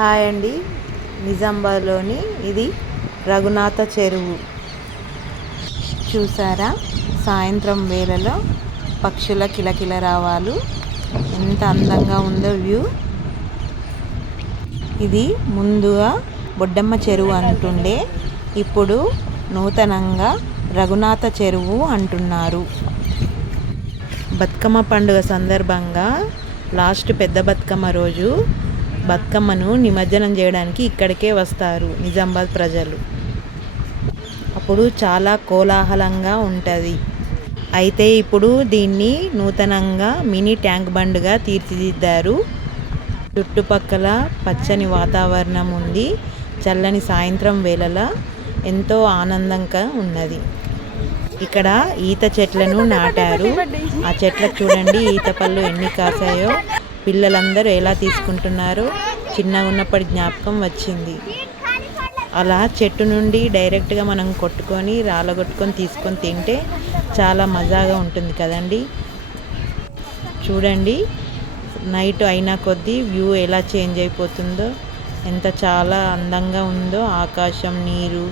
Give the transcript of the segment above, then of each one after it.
Hi అండి. నిజామాబాద్లోని ఇది రఘునాథ చెరువు. చూసారా? సాయంత్రం వేళలో పక్షుల కిలకిల రావాలు. ఎంత అందంగా ఉందో వ్యూ. ఇది ముందుగా బొడ్డమ్మ చెరువు అంటుండే. ఇప్పుడు నూతనంగా రఘునాథ చెరువు అంటున్నారు. బతుకమ్మ పండుగ సందర్భంగా లాస్ట్ పెద్ద బతుకమ్మ రోజు బతుకమ్మను నిమజ్జనం చేయడానికి ఇక్కడికే వస్తారు నిజామాబాద్ ప్రజలు. అప్పుడు చాలా కోలాహలంగా ఉంటుంది. అయితే ఇప్పుడు దీన్ని నూతనంగా మినీ ట్యాంక్ బండ్గా తీర్చిదిద్దారు. చుట్టుపక్కల పచ్చని వాతావరణం ఉంది. చల్లని సాయంత్రం వేళల ఎంతో ఆనందంగా ఉన్నది. ఇక్కడ ఈత చెట్లను నాటారు. ఆ చెట్లకు చూడండి ఈత పళ్ళు ఎన్ని కాసాయో. పిల్లలందరూ ఎలా తీసుకుంటున్నారో చిన్నగా ఉన్నప్పటి జ్ఞాపకం వచ్చింది. అలా చెట్టు నుండి డైరెక్ట్గా మనం కొట్టుకొని రాళ్ళగొట్టుకొని తీసుకొని తింటే చాలా మజాగా ఉంటుంది కదండి. చూడండి నైట్ అయినా కొద్దీ వ్యూ ఎలా చేంజ్ అయిపోతుందో ఎంత చాలా అందంగా ఉందో ఆకాశం నీరు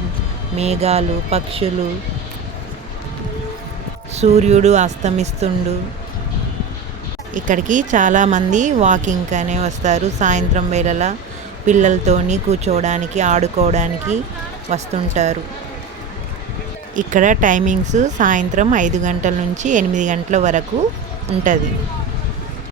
మేఘాలు పక్షులు. సూర్యుడు అస్తమిస్తుండు. ఇక్కడికి చాలామంది వాకింగ్ అనే వస్తారు. సాయంత్రం వేళల పిల్లలతోని కూర్చోవడానికి ఆడుకోవడానికి వస్తుంటారు. ఇక్కడ టైమింగ్స్ సాయంత్రం ఐదు గంటల నుంచి ఎనిమిది గంటల వరకు ఉంటుంది.